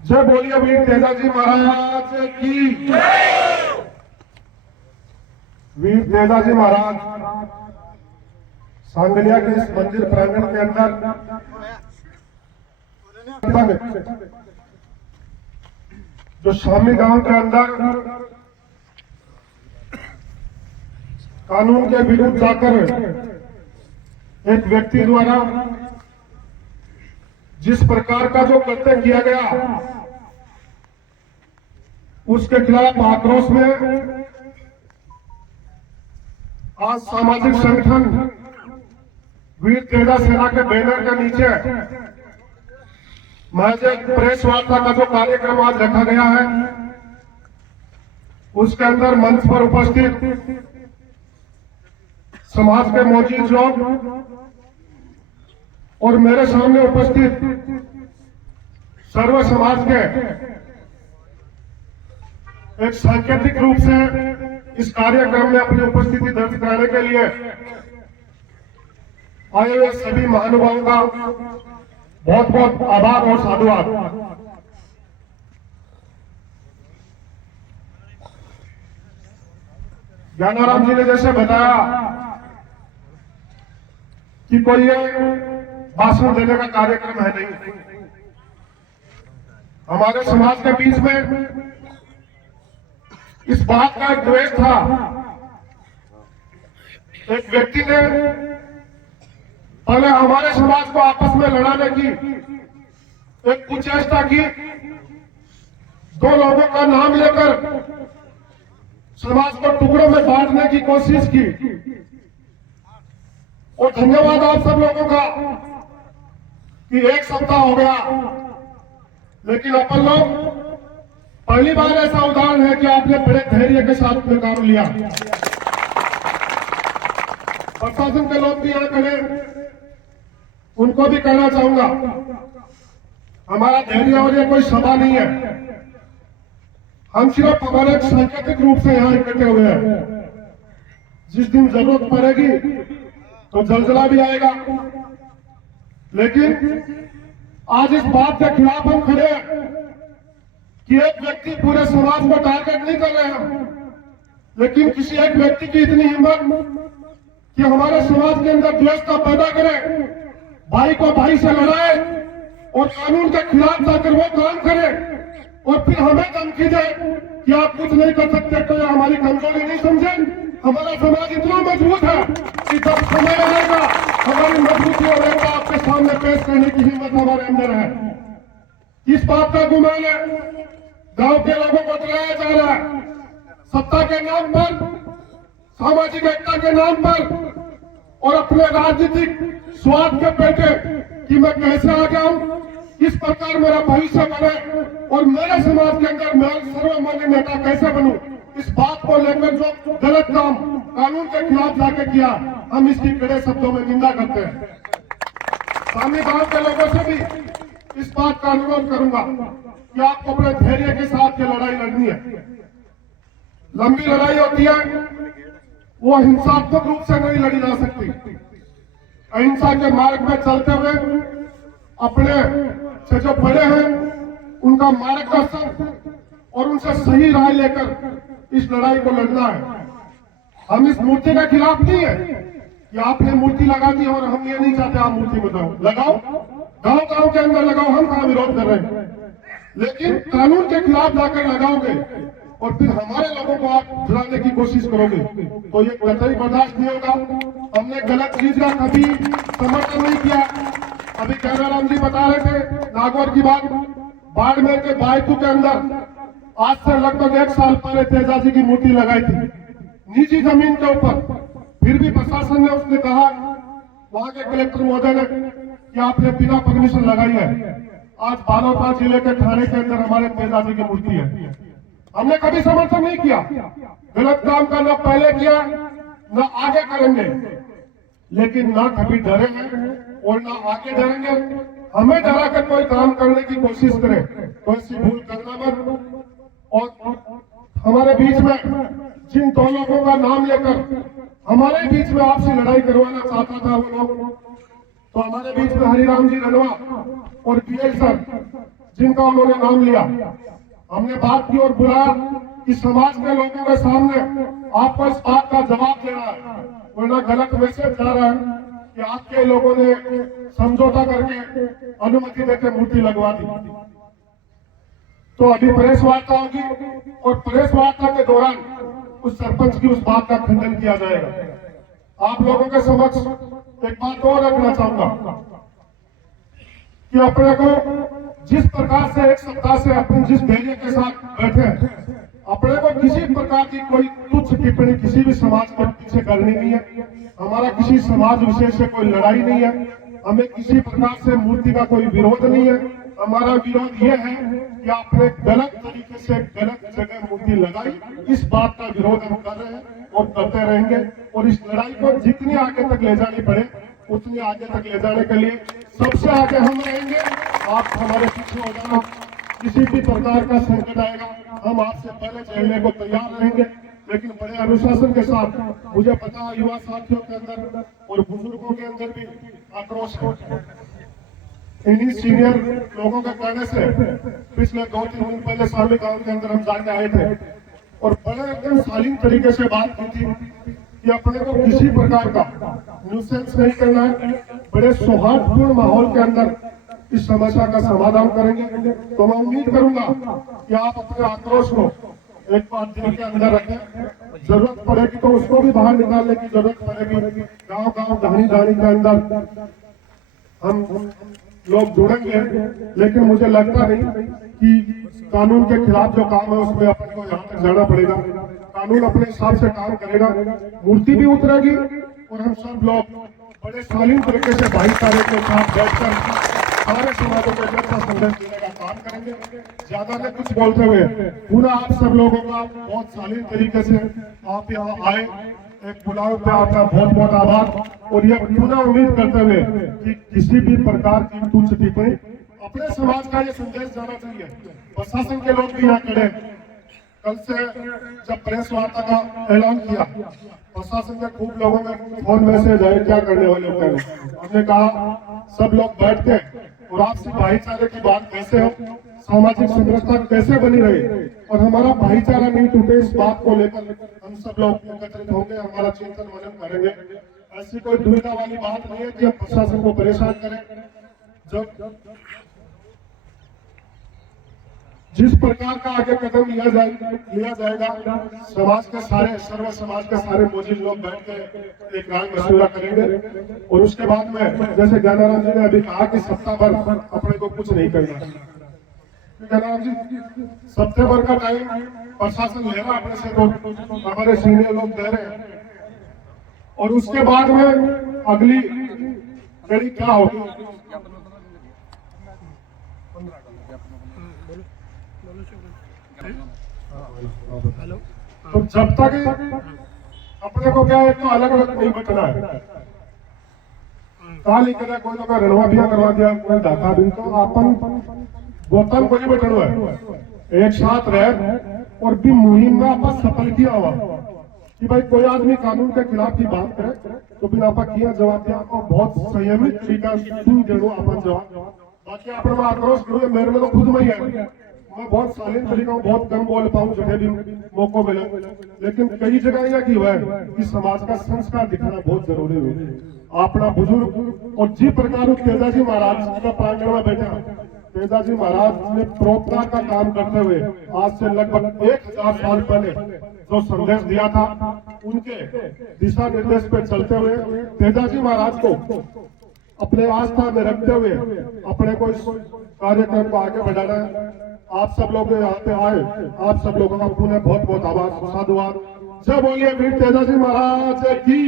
जय बोलिए वीर तेजाजी महाराज की। वीर तेजाजी महाराज सांगलिया के इस मंदिर प्रांगण के अंदर जो शामी गांव के अंदर कानून के विरुद्ध जाकर एक व्यक्ति द्वारा जिस प्रकार का जो कृत्य किया गया, उसके खिलाफ आक्रोश में आज सामाजिक संगठन वीर तेजा सेना के बैनर के नीचे महज एक प्रेस वार्ता का जो कार्यक्रम आज रखा गया है, उसके अंदर मंच पर उपस्थित समाज के मौजूद लोग और मेरे सामने उपस्थित सर्व समाज के एक सांकेतिक रूप से इस कार्यक्रम में अपनी उपस्थिति दर्ज कराने के लिए आए हुए सभी महानुभावों का बहुत बहुत आभार और साधुवाद। ज्ञानाराम जी ने जैसे बताया कि कोई ये भाषण देने का कार्यक्रम है नहीं, हमारे समाज के बीच में इस बात का एक द्वेष था। एक व्यक्ति ने पहले हमारे समाज को आपस में लड़ाने की एक कुचेष्टा की, दो लोगों का नाम लेकर समाज को टुकड़ों में बांटने की कोशिश की। और धन्यवाद आप सब लोगों का कि एक सप्ताह हो गया, लेकिन अपन लोग पहली बार ऐसा उदाहरण है कि आपने बड़े धैर्य के साथ में काम लिया। प्रशासन के लोग भी यहाँ खड़े, उनको भी कहना चाहूंगा, हमारा धैर्य और ये कोई सभा नहीं है, हम सिर्फ हमारे सांकेतिक रूप से यहाँ इकट्ठे हुए हैं। जिस दिन जरूरत पड़ेगी तो जलजला भी आएगा, लेकिन आज इस बात के खिलाफ हम खड़े हैं कि एक व्यक्ति पूरे समाज को टारगेट नहीं कर रहे हैं, लेकिन किसी एक व्यक्ति की इतनी हिम्मत कि हमारे समाज के अंदर द्वेषता पैदा करे, भाई को भाई से लड़ाए और कानून के खिलाफ जाकर वो काम करे और फिर हमें धमकी दे कि आप कुछ नहीं कर सकते, तो हमारी कमजोरी नहीं समझे। हमारा समाज इतना मजबूत है कि जब समय रहेगा हमारी मजबूती और एकता आपके सामने पेश करने की हिम्मत हमारे अंदर है। इस बात का गुमान है, गांव के लोगों को डराया जा रहा है सत्ता के नाम पर, सामाजिक एकता के नाम पर और अपने राजनीतिक स्वार्थ के पेटे कि मैं कैसे आ जाऊं, किस प्रकार मेरा भविष्य बने और मेरे समाज के अंदर मैं सर्वमान्य नेता कैसे बनूं, इस बात को लेकर जो गलत काम कानून के खिलाफ जाके किया, हम इसकी कड़े शब्दों में निंदा करते हैं। सामने गांव के लोगों से भी इस बात का अनुरोध करूंगा कि आपको अपने धैर्य के साथ ये लड़ाई लड़नी है। लंबी लड़ाई होती है, वो हिंसात्मक रूप से नहीं लड़ी जा सकती। अहिंसा के मार्ग में चलते हुए अपने से जो बड़े हैं उनका मार्गदर्शन और उनसे सही राय लेकर इस लड़ाई को लड़ना है। हम इस मूर्ति के खिलाफ नहीं है कि आपने मूर्ति लगा दी और हम ये नहीं चाहते आप मूर्ति लगाओ, गांव गांव के अंदर लगाओ, हम कहां विरोध कर रहे हैं, लेकिन कानून के खिलाफ जाकर लगाओगे और फिर हमारे लोगों को आप जुड़ाने की कोशिश करोगे तो ये कतई बर्दाश्त नहीं होगा। हमने गलत चीज का कभी समर्थन नहीं किया। अभी ज्ञानाराम जी बता रहे थे नागौर की बात, बाड़मेर के बायतू के अंदर आज से लगभग 1 साल पहले तेजा जी की मूर्ति लगाई थी निजी जमीन के ऊपर, फिर भी प्रशासन ने उसने कहा, वहां के कलेक्टर महोदय ने, कि आपने बिना परमिशन लगाई है। आज बालोतरा जिले के थाने के अंदर हमारे तेजा जी की मूर्ति है। हमने कभी समर्थन नहीं किया, गलत काम का न पहले किया न आगे करेंगे, लेकिन ना कभी डरेंगे और ना आगे डरेंगे। हमें डरा कर कोई काम करने की कोशिश करे तो ऐसी भूल करना मत। और हमारे बीच में जिन दो लोगों का नाम लेकर हमारे बीच में आपसे लड़ाई करवाना चाहता था वो लोग, तो हमारे बीच में हरिराम जी रनवा और पीएल सर जिनका उन्होंने नाम लिया, हमने बात की और बुलाया कि समाज के लोगों के सामने आपको इस बात का जवाब देना है, वरना गलत मैसेज जा रहा है कि आपके लोगों ने समझौता करके अनुमति देकर मूर्ति लगवा दी। तो अभी प्रेस वार्ता होगी और प्रेस वार्ता के दौरान उस सरपंच की उस बात का खंडन किया जाएगा। आप लोगों के समक्ष एक बात और रखना चाहूंगा कि अपने को जिस प्रकार से एक सप्ताह से अपन जिस धैर्य के साथ बैठे हैं, अपने को किसी प्रकार की कोई तुच्छ टिप्पणी किसी भी समाज के पीछे करनी नहीं है। हमारा किसी समाज विशेष से कोई लड़ाई नहीं है, हमें किसी प्रकार से मूर्ति का कोई विरोध नहीं है। हमारा विरोध यह है कि आपने गलत तरीके से गलत जगह मूर्ति लगाई, इस बात का विरोध हम कर रहे हैं और करते रहेंगे। और इस लड़ाई को जितनी आगे तक ले जानी पड़े उतनी आगे तक ले जाने के लिए सबसे आगे हम रहेंगे। आप हमारे पीछे हो जाना, किसी भी प्रकार का संकट आएगा हम आपसे पहले झेलने को तैयार रहेंगे, लेकिन बड़े अनुशासन के साथ। मुझे पता है युवा साथियों के अंदर और बुजुर्गों के अंदर भी आक्रोश है। इन्हीं सीनियर लोगों के कहने से पिछले 2-3 दिन पहले सामी गांव के अंदर हम जाके आए थे और बड़े एकदम शालीन तरीके से बात की थी कि अपने को किसी प्रकार का न्यूसेंस नहीं करना है, बड़े सौहार्दपूर्ण माहौल के अंदर इस समस्या का समाधान करेंगे। तो मैं उम्मीद करूंगा कि आप अपने आक्रोश को एक बार दिल के अंदर रखें, जरूरत पड़ेगी तो उसको भी बाहर निकालने की जरूरत पड़ेगी। गांव-गांव, ढाणी-ढाणी के अंदर हम लोग जुड़ेंगे, लेकिन मुझे लगता नहीं कि कानून के खिलाफ जो काम है उसमें अपन को यहाँ तक जाना पड़ेगा। कानून अपने हिसाब से काम करेगा, मूर्ति भी उतरेगी और हम सब लोग बड़े शालीन तरीके से भाईचारे के साथ बैठकर सारे समाजों को एक संदेश देने का काम करेंगे। ज्यादा न कुछ बोलते हुए पूरा आप सब लोगों का बहुत शालीन तरीके से आप यहाँ आए, एक बुलाव पे आपका बहुत बहुत आभार। और यह पूरा उम्मीद करते हुए कि किसी भी प्रकार की तुच्छ टिप्पणी, अपने समाज का ये संदेश जाना चाहिए। प्रशासन के लोग भी यहाँ खड़े, कल से जब प्रेस वार्ता का ऐलान किया प्रशासन ने खूब लोगों में फोन मैसेज आए, क्या करने वाले हो। हमने कहा सब लोग बैठ के और आपसी भाईचारे की बात कैसे हो, सामाजिक समरसता कैसे बनी रहे और हमारा भाईचारा नहीं टूटे, इस बात को लेकर हम सब लोग एकत्रित होंगे, हमारा चिंतन मनन करेंगे। ऐसी कोई दुविधा वाली बात नहीं है कि हम प्रशासन को परेशान करें। जब जिस प्रकार का आगे कदम लिया जाएगा, समाज के सारे सर्व समाज के सारे मौजूद लोग बैठ के एक राय मशवरा करेंगे। और उसके बाद में जैसे ज्ञानाराम जी ने अभी कहा कि सप्ताह भर अपने को कुछ नहीं करना। ज्ञानाराम जी, सप्ताह भर का टाइम प्रशासन ले रहा अपने से, तो हमारे सीनियर लोग दे रहे हैं और उसके बाद में अगली कड़ी क्या होगी। तो जब तक अपने को क्या है तो अलग अलग नहीं बचना है। काली कदा कोई लोग रणवा भी करवा दिया, कोई ढाका भी, तो अपन गौतम को नहीं बैठना है, एक साथ रह और भी मुहिम में आप सफल किया हुआ कि भाई कोई आदमी कानून के खिलाफ की बात करे तो बिना आप किया जवाब दिया आपको बहुत संयमित तरीका सुन देनो अपन जवाब। बाकी आप आक्रोश करो, मेरे में तो खुद में ही है, मैं बहुत शालीन तरीका हूँ, बहुत कम बोल पाऊँ जब भी मौका मिले, लेकिन कई जगह यह की हुआ है कि समाज का संस्कार दिखाना बहुत जरूरी है। अपना बुजुर्ग और जी प्रकार तेजाजी महाराज का प्रांगण में बैठा, तेजाजी महाराज ने परोपकार का काम करते हुए आज से लगभग 1000 साल पहले जो संदेश दिया था, उनके दिशा निर्देश पे चलते हुए तेजाजी महाराज को अपने आस्था में रखते हुए अपने को इस कार्यक्रम को आगे बढ़ाना है। आप सब लोग यहाँ पे आए, आप सब लोगों का पुनः बहुत बहुत आभार, साधुवाद। जय बोलिए वीर तेजाजी महाराज की।